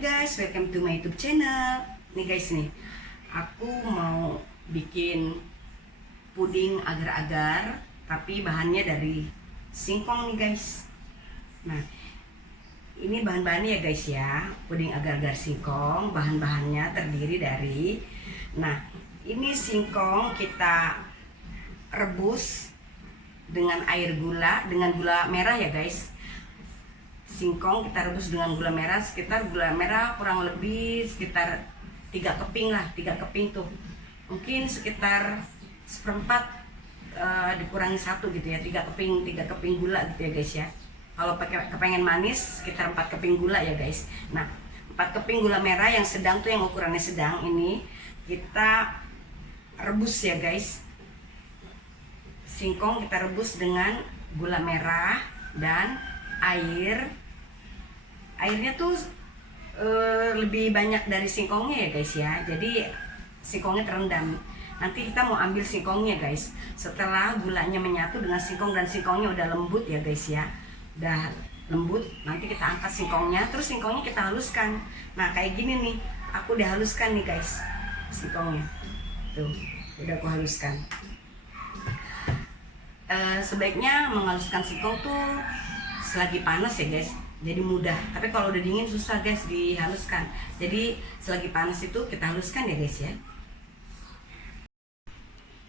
Guys, welcome to my YouTube channel. Nih guys nih, aku mau bikin puding agar-agar, tapi bahannya dari singkong nih guys. Nah, ini bahan-bahannya ya guys ya. Puding agar-agar singkong, bahan-bahannya terdiri dari, nah ini singkong kita rebus dengan air gula, dengan gula merah ya guys. Singkong kita rebus dengan gula merah, sekitar gula merah kurang lebih sekitar 3 keping lah, 3 keping tuh mungkin sekitar seperempat, dikurangi 1 gitu ya, 3 keping gula gitu ya guys ya. Kalau kepengen manis sekitar 4 keping gula ya guys. Nah 4 keping gula merah yang sedang tuh, yang ukurannya sedang ini kita rebus ya guys. Singkong kita rebus dengan gula merah dan airnya tuh lebih banyak dari singkongnya ya guys ya. Jadi singkongnya terendam. Nanti kita mau ambil singkongnya guys. Setelah gulanya menyatu dengan singkong dan singkongnya udah lembut ya guys ya. Udah lembut, nanti kita angkat singkongnya, terus singkongnya kita haluskan. Nah kayak gini nih, aku udah haluskan nih guys singkongnya. Tuh, udah aku haluskan. Sebaiknya menghaluskan singkong tuh selagi panas ya guys, jadi mudah. Tapi kalau udah dingin susah guys dihaluskan. Jadi selagi panas itu kita haluskan ya guys ya.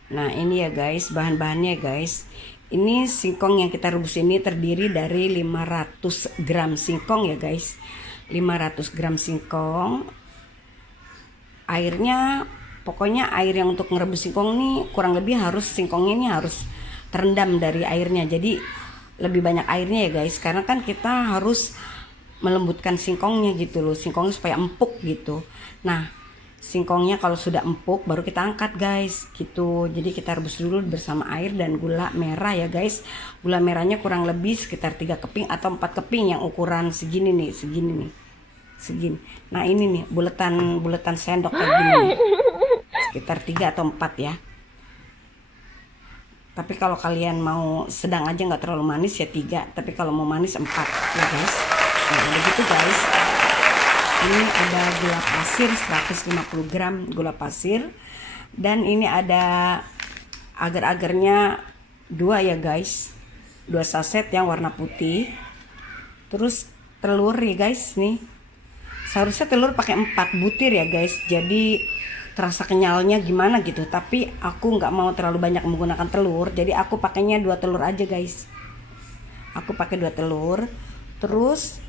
Nah ini ya guys bahan-bahannya guys. Ini singkong yang kita rebus ini terdiri dari 500 gram singkong ya guys. 500 gram singkong. Airnya, pokoknya air yang untuk ngerebus singkong ini kurang lebih harus, singkongnya ini harus terendam dari airnya. Jadi lebih banyak airnya ya guys, karena kan kita harus melembutkan singkongnya gitu loh, singkongnya supaya empuk gitu. Nah singkongnya kalau sudah empuk baru kita angkat guys gitu. Jadi kita rebus dulu bersama air dan gula merah ya guys. Gula merahnya kurang lebih sekitar 3 keping atau 4 keping yang ukuran segini nih, segini. Nah ini nih buletan sendok kayak gini nih. Sekitar 3 atau 4 ya. Tapi kalau kalian mau sedang aja nggak terlalu manis ya 3, tapi kalau mau manis 4 ya guys. Nah begitu guys. Ini ada gula pasir 150 gram gula pasir, dan ini ada agar-agarnya 2 ya guys, 2 saset yang warna putih. Terus telur ya guys nih. Seharusnya telur pakai 4 butir ya guys. Jadi terasa kenyalnya gimana gitu, tapi aku nggak mau terlalu banyak menggunakan telur, jadi aku pakainya 2 telur aja guys. Aku pakai 2 telur. Terus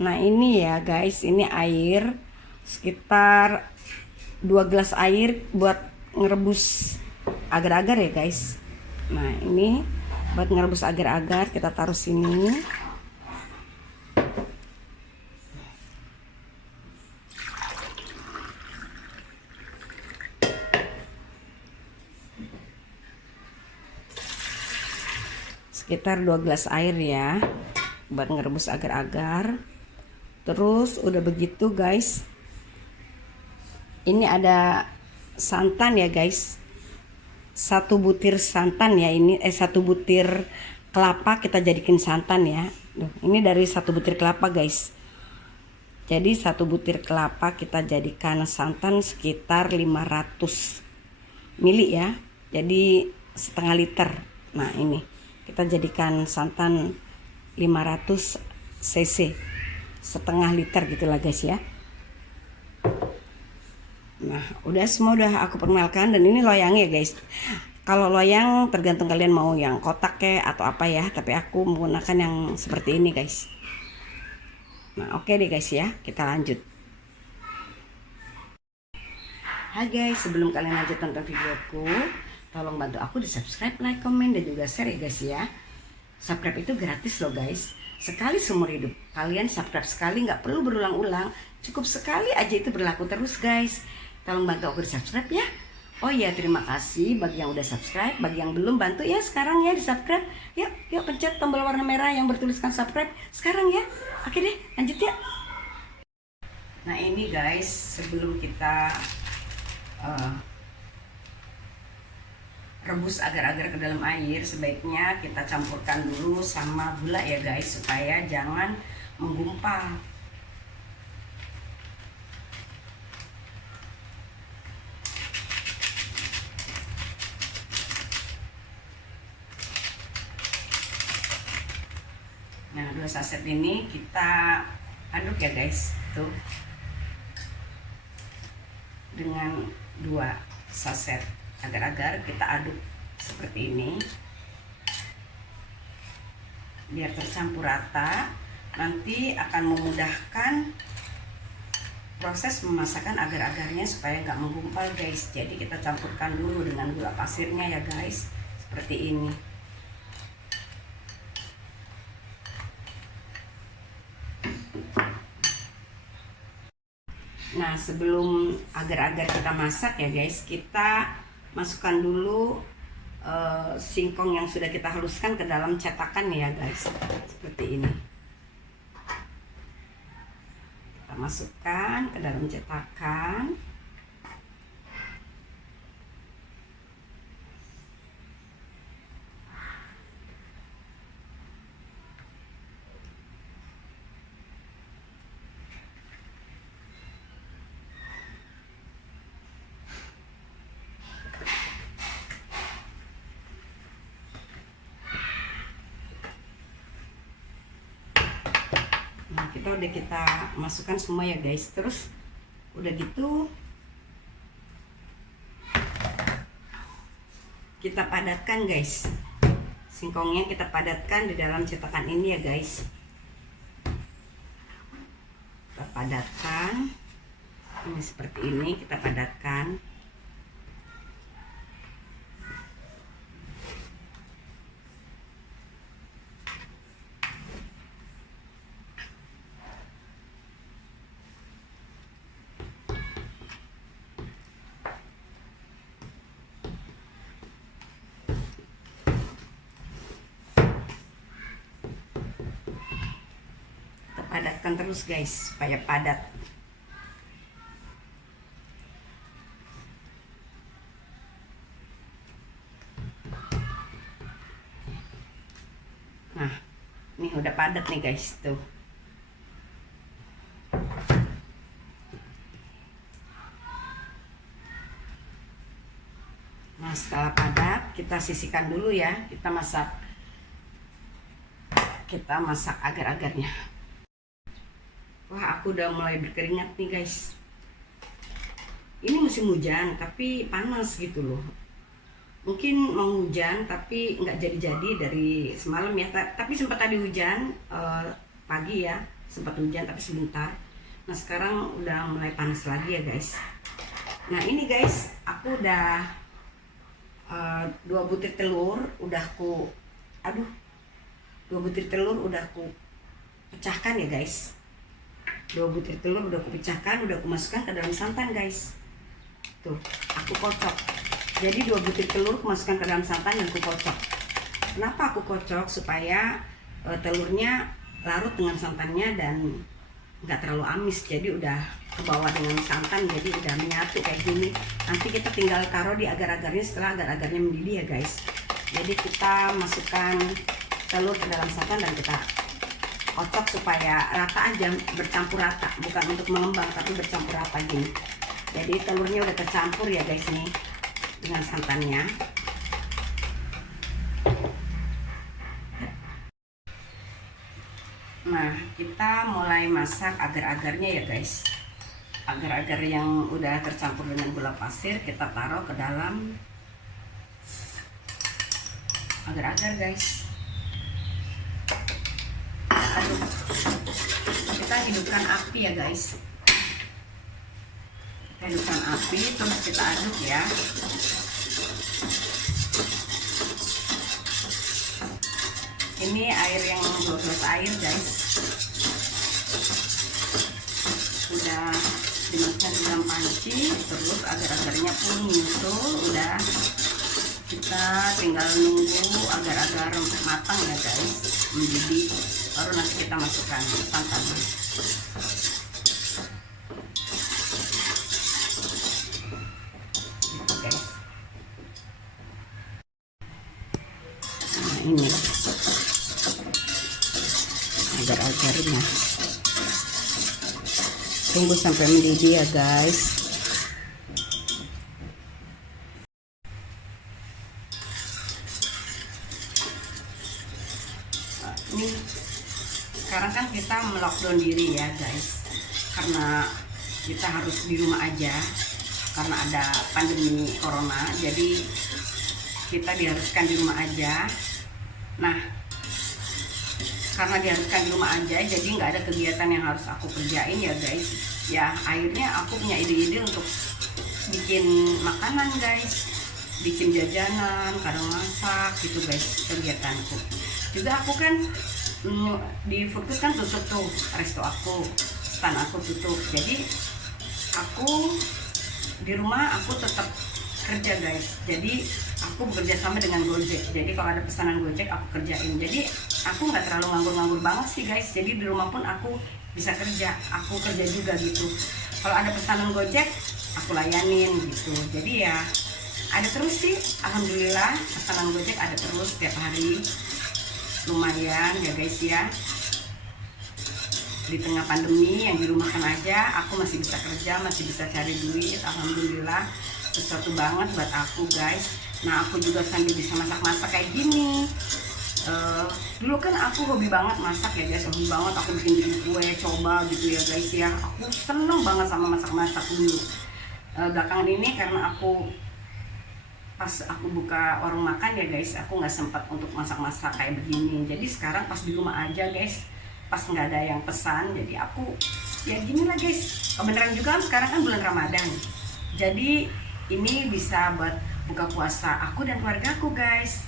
nah ini ya guys, ini air sekitar 2 gelas air buat ngerebus agar-agar ya guys. Nah ini buat ngerebus agar-agar, kita taruh sini. Sekitar 2 gelas air ya buat ngerebus agar-agar. Terus udah begitu guys, ini ada santan ya guys, 1 butir santan ya. Ini 1 butir kelapa kita jadikan santan ya. Ini dari 1 butir kelapa guys. Jadi 1 butir kelapa kita jadikan santan sekitar 500 mili ya, jadi setengah liter. Nah ini kita jadikan santan 500 cc, setengah liter gitulah guys ya. Nah udah, semua udah aku perkenalkan. Dan ini loyangnya guys. Kalau loyang tergantung kalian mau yang kotak kayak atau apa ya, tapi aku menggunakan yang seperti ini guys. Nah oke deh guys ya, kita lanjut. Hai guys, sebelum kalian lanjut tonton videoku, tolong bantu aku di subscribe, like, komen, dan juga share ya guys ya. Subscribe itu gratis loh guys, sekali seumur hidup. Kalian subscribe sekali, nggak perlu berulang-ulang, cukup sekali aja, itu berlaku terus guys. Tolong bantu aku di subscribe ya. Oh iya, terima kasih bagi yang udah subscribe. Bagi yang belum, bantu ya sekarang ya di subscribe. Yuk pencet tombol warna merah yang bertuliskan subscribe sekarang ya. Oke deh, lanjut ya. Nah ini guys, sebelum kita rebus agar-agar ke dalam air, sebaiknya kita campurkan dulu sama gula ya guys, supaya jangan menggumpal. 2 saset ini kita aduk ya guys, tuh dengan 2 saset agar-agar kita aduk seperti ini biar tercampur rata. Nanti akan memudahkan proses memasakkan agar-agarnya supaya nggak menggumpal guys. Jadi kita campurkan dulu dengan gula pasirnya ya guys, seperti ini. Nah, sebelum agar-agar kita masak ya guys, kita masukkan dulu singkong yang sudah kita haluskan ke dalam cetakan ya guys, seperti ini. Kita masukkan ke dalam cetakan. Nah, kita masukkan semua ya guys. Terus udah gitu kita padatkan guys, singkongnya kita padatkan di dalam cetakan ini ya guys. Kita padatkan ini seperti ini, kita padatkan. Padatkan terus guys supaya padat. Nah, ini udah padat nih guys tuh. Nah, setelah padat kita sisihkan dulu ya. Kita masak agar-agarnya. Wah, aku udah mulai berkeringat nih guys. Ini musim hujan tapi panas gitu loh. Mungkin mau hujan tapi nggak jadi-jadi dari semalam ya. Tapi sempat tadi hujan pagi ya, sempat hujan tapi sebentar. Nah, sekarang udah mulai panas lagi ya guys. Nah, ini guys, aku udah 2 butir telur udah ku 2 butir telur udah ku pecahkan ya guys. 2 butir telur udah aku pecahkan, udah aku masukkan ke dalam santan guys. Tuh, aku kocok. Jadi 2 butir telur aku masukkan ke dalam santan dan aku kocok. Kenapa aku kocok? Supaya telurnya larut dengan santannya dan nggak terlalu amis. Jadi udah kebawa dengan santan, jadi udah menyatu kayak gini. Nanti kita tinggal taruh di agar-agarnya setelah agar-agarnya mendidih ya guys. Jadi kita masukkan telur ke dalam santan dan kita kocok supaya rata aja, bercampur rata, bukan untuk mengembang tapi bercampur rata gini. Jadi telurnya udah tercampur ya guys nih dengan santannya. Nah, kita mulai masak agar-agarnya ya guys. Agar-agar yang udah tercampur dengan gula pasir kita taruh ke dalam agar-agar guys. Aduk. Kita hidupkan api ya guys. Kita hidupkan api terus kita aduk ya. Ini air yang 12 air guys. Udah dimasukkan ke dalam panci, terus agar-agarnya pun nyusul. Udah, kita tinggal nunggu agar-agar matang ya guys, mendidih. Baru nanti kita masukkan santan. Gitu guys. Nah, ini agar-agarnya. Tunggu sampai mendidih ya guys. Ini sekarang kan kita melockdown diri ya guys, karena kita harus di rumah aja karena ada pandemi corona, jadi kita diharuskan di rumah aja. Nah, karena diharuskan di rumah aja, jadi nggak ada kegiatan yang harus aku kerjain ya guys. Ya akhirnya aku punya ide-ide untuk bikin makanan guys, bikin jajanan, kadang masak gitu guys kegiatanku. Juga aku kan di Foodkus kan tutup tuh, resto aku, stand aku tutup. Jadi aku di rumah aku tetap kerja guys. Jadi aku bekerja sama dengan Gojek. Jadi kalau ada pesanan Gojek aku kerjain. Jadi aku nggak terlalu nganggur-nganggur banget sih guys. Jadi di rumah pun aku bisa kerja. Aku kerja juga gitu. Kalau ada pesanan Gojek aku layanin gitu. Jadi ya ada terus sih. Alhamdulillah pesanan Gojek ada terus setiap hari. Lumayan ya guys ya. Di tengah pandemi yang dirumahkan aja aku masih bisa kerja, masih bisa cari duit. Alhamdulillah sesuatu banget buat aku guys. Nah aku juga sambil bisa masak-masak kayak gini. Dulu kan aku hobi banget masak ya guys, hobi banget aku bikin kue coba gitu ya guys ya. Aku seneng banget sama masak-masak dulu. Belakangan ini karena aku pas aku buka warung makan ya guys, aku nggak sempat untuk masak-masak kayak begini. Jadi sekarang pas di rumah aja guys, pas nggak ada yang pesan, jadi aku ya gini lah guys. Beneran juga sekarang kan bulan Ramadan, jadi ini bisa buat buka puasa aku dan keluargaku guys.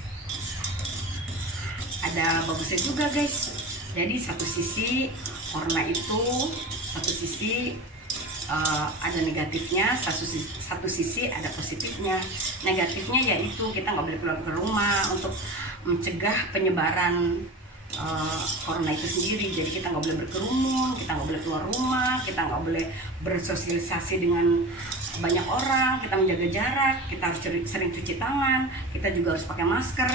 Ada bagusnya juga guys. Jadi satu sisi corona itu, satu sisi ada negatifnya, satu sisi ada positifnya. Negatifnya yaitu kita nggak boleh keluar ke rumah untuk mencegah penyebaran corona itu sendiri. Jadi kita nggak boleh berkerumun, kita nggak boleh keluar rumah, kita nggak boleh bersosialisasi dengan banyak orang, kita menjaga jarak, kita harus sering cuci tangan, kita juga harus pakai masker.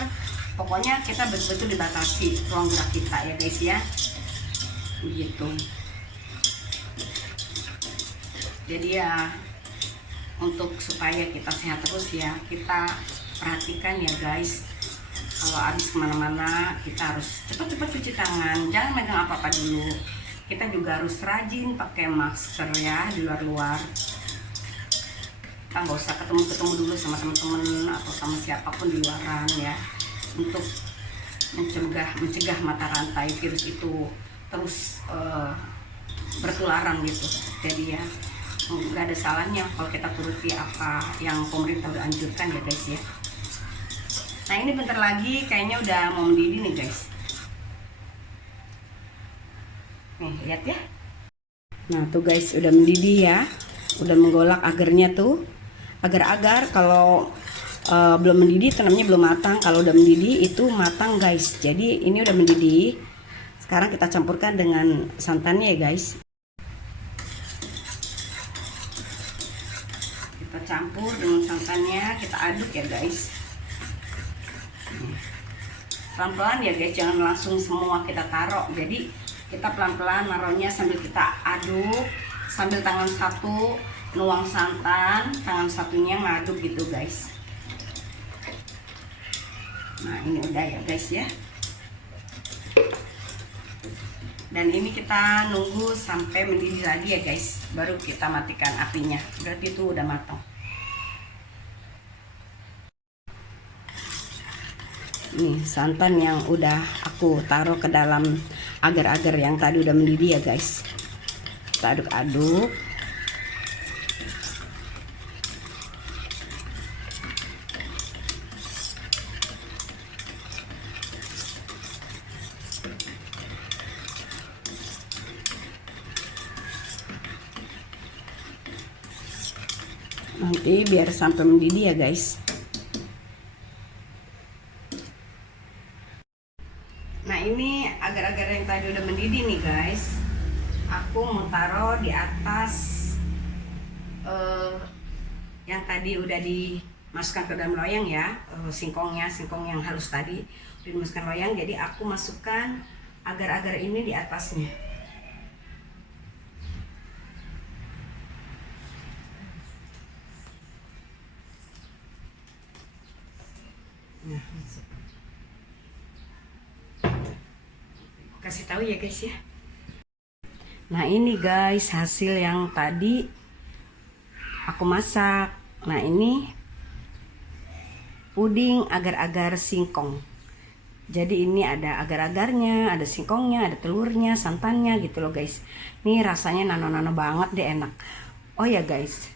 Pokoknya kita betul-betul dibatasi ruang gerak kita ya guys ya, gitu. Jadi ya untuk supaya kita sehat terus ya, kita perhatikan ya guys. Kalau habis kemana-mana kita harus cepat-cepat cuci tangan, jangan megang apa-apa dulu. Kita juga harus rajin pakai masker ya di luar-luar. Kita nggak usah ketemu-ketemu dulu sama teman-teman atau sama siapapun di luaran ya, untuk mencegah mata rantai virus itu terus bertularan gitu. Jadi ya nggak ada salahnya kalau kita turuti apa yang pemerintah udah anjurkan ya guys ya. Nah ini bentar lagi kayaknya udah mau mendidih nih guys. Nih lihat ya. Nah tuh guys udah mendidih ya, udah menggolak agarnya tuh. Agar-agar kalau belum mendidih tanamnya belum matang, kalau udah mendidih itu matang guys. Jadi ini udah mendidih. Sekarang kita campurkan dengan santannya ya guys. Kita campur dengan santannya, kita aduk ya guys. Pelan-pelan ya guys, jangan langsung semua kita taruh. Jadi kita pelan-pelan naruhnya sambil kita aduk, sambil tangan satu nuang santan, tangan satunya ngaduk gitu guys. Nah ini udah ya guys ya. Dan ini kita nunggu sampai mendidih lagi ya guys, baru kita matikan apinya. Berarti itu udah matang. Nih santan yang udah aku taruh ke dalam agar-agar yang tadi udah mendidih ya guys. Kita aduk-aduk. Nanti biar sampai mendidih ya guys. Nah ini agar-agar yang tadi udah mendidih nih guys, aku mau taruh di atas yang tadi udah dimasukkan ke dalam loyang ya, singkong yang halus tadi udah dimasukkan loyang. Jadi aku masukkan agar-agar ini di atasnya. Nah, kasih tahu ya guys ya. Nah ini guys hasil yang tadi aku masak. Nah ini puding agar-agar singkong. Jadi ini ada agar-agarnya, ada singkongnya, ada telurnya, santannya gitu loh guys. Ini rasanya nano-nano banget deh, enak. Oh ya guys,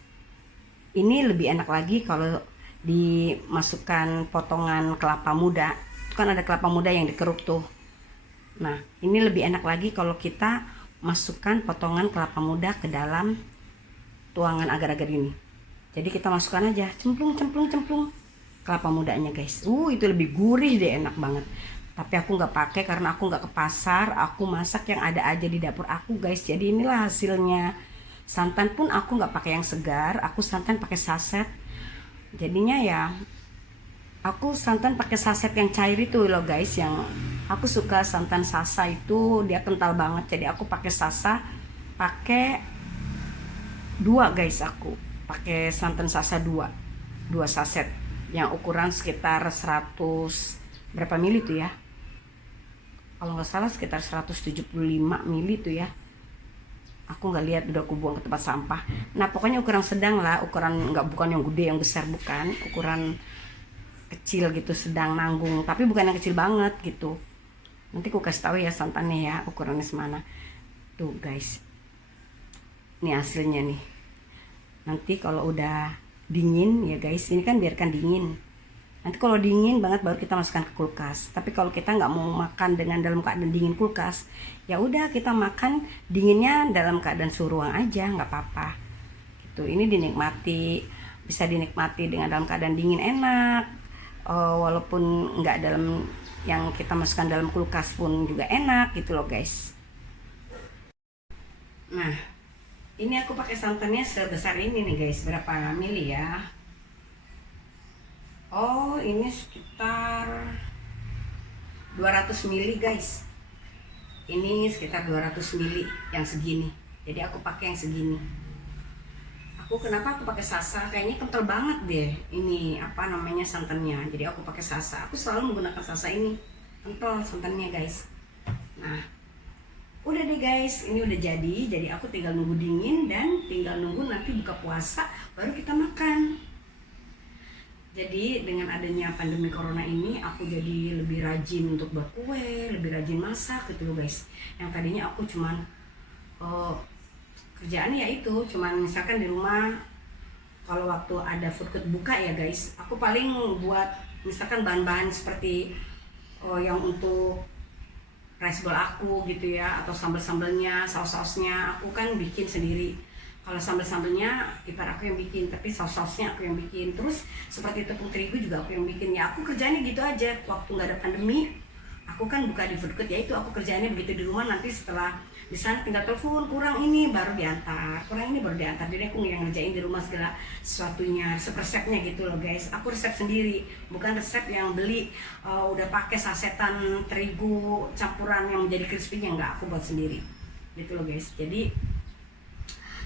ini lebih enak lagi kalau dimasukkan potongan kelapa muda. Itu kan ada kelapa muda yang dikeruk tuh. Nah ini lebih enak lagi kalau kita masukkan potongan kelapa muda ke dalam tuangan agar-agar ini. Jadi kita masukkan aja, cemplung kelapa mudanya guys. Itu lebih gurih deh, enak banget. Tapi aku nggak pakai karena aku nggak ke pasar. Aku masak yang ada aja di dapur aku guys. Jadi inilah hasilnya. Santan pun aku nggak pakai yang segar. Aku santan pakai saset. Jadinya ya aku santan pakai saset yang cair itu loh guys. Yang aku suka santan sasa itu, dia kental banget. Jadi aku pakai sasa, pakai 2 guys. Aku pakai santan sasa 2 saset yang ukuran sekitar 100 berapa mili tuh ya, kalau nggak salah sekitar 175 mili tuh ya. Aku nggak lihat, udah aku buang ke tempat sampah. Nah pokoknya ukuran sedang lah, ukuran nggak, bukan yang gede yang besar, bukan, ukuran kecil gitu, sedang nanggung, tapi bukan yang kecil banget gitu. Nanti aku kasih tahu ya santannya ya ukurannya semana. Tuh guys, ini hasilnya nih. Nanti kalau udah dingin ya guys, ini kan biarkan dingin. Nanti kalau dingin banget baru kita masukkan ke kulkas. Tapi kalau kita nggak mau makan dengan dalam keadaan dingin kulkas, ya udah kita makan dinginnya dalam keadaan suhu ruang aja, nggak apa-apa. Gitu. Ini dinikmati, bisa dinikmati dengan dalam keadaan dingin enak. Walaupun nggak dalam yang kita masukkan dalam kulkas pun juga enak gitu loh guys. Nah, ini aku pakai santannya sebesar ini nih guys. Berapa mili ya? Oh, ini sekitar 200 mili guys. Ini sekitar 200 mili yang segini. Jadi aku pakai yang segini. Kenapa aku pakai sasa? Kayaknya kental banget deh. Ini apa namanya santannya. Jadi aku pakai sasa. Aku selalu menggunakan sasa ini. Kental santannya guys. Nah, udah deh guys, ini udah jadi. Jadi aku tinggal nunggu dingin dan tinggal nunggu nanti buka puasa baru kita makan. Jadi dengan adanya pandemi corona ini aku jadi lebih rajin untuk buat kue, lebih rajin masak gitu loh guys. Yang tadinya aku cuman kerjaannya ya itu cuman misalkan di rumah kalau waktu ada food court buka ya guys, aku paling buat misalkan bahan-bahan seperti yang untuk rice bowl aku gitu ya, atau sambal-sambalnya, saus-sausnya aku kan bikin sendiri. Kalau sambal-sambalnya ipar aku yang bikin, tapi saus-sausnya aku yang bikin. Terus seperti tepung terigu juga aku yang bikin. Ya aku kerjanya gitu aja. Waktu nggak ada pandemi, aku kan buka di food court, ya itu aku kerjanya begitu di rumah. Nanti setelah di sana tinggal telepon, kurang ini baru diantar, kurang ini baru diantar. Jadi aku yang ngerjain di rumah segala sesuatunya, resepnya gitu loh guys. Aku resep sendiri, bukan resep yang beli udah pakai sasetan terigu campuran yang menjadi crispy-nya, enggak, aku buat sendiri gitu loh guys. Jadi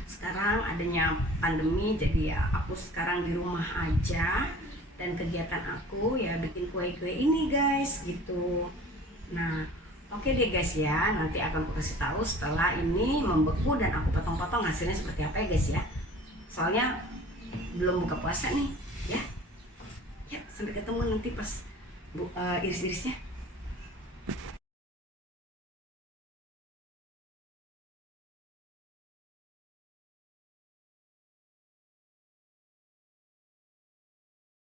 sekarang adanya pandemi, jadi ya aku sekarang di rumah aja, dan kegiatan aku ya bikin kue-kue ini guys gitu. Nah oke deh guys ya, nanti akan aku kasih tahu setelah ini membeku dan aku potong-potong hasilnya seperti apa ya guys ya. Soalnya belum buka puasa nih ya. Ya sampai ketemu nanti pas iris-irisnya.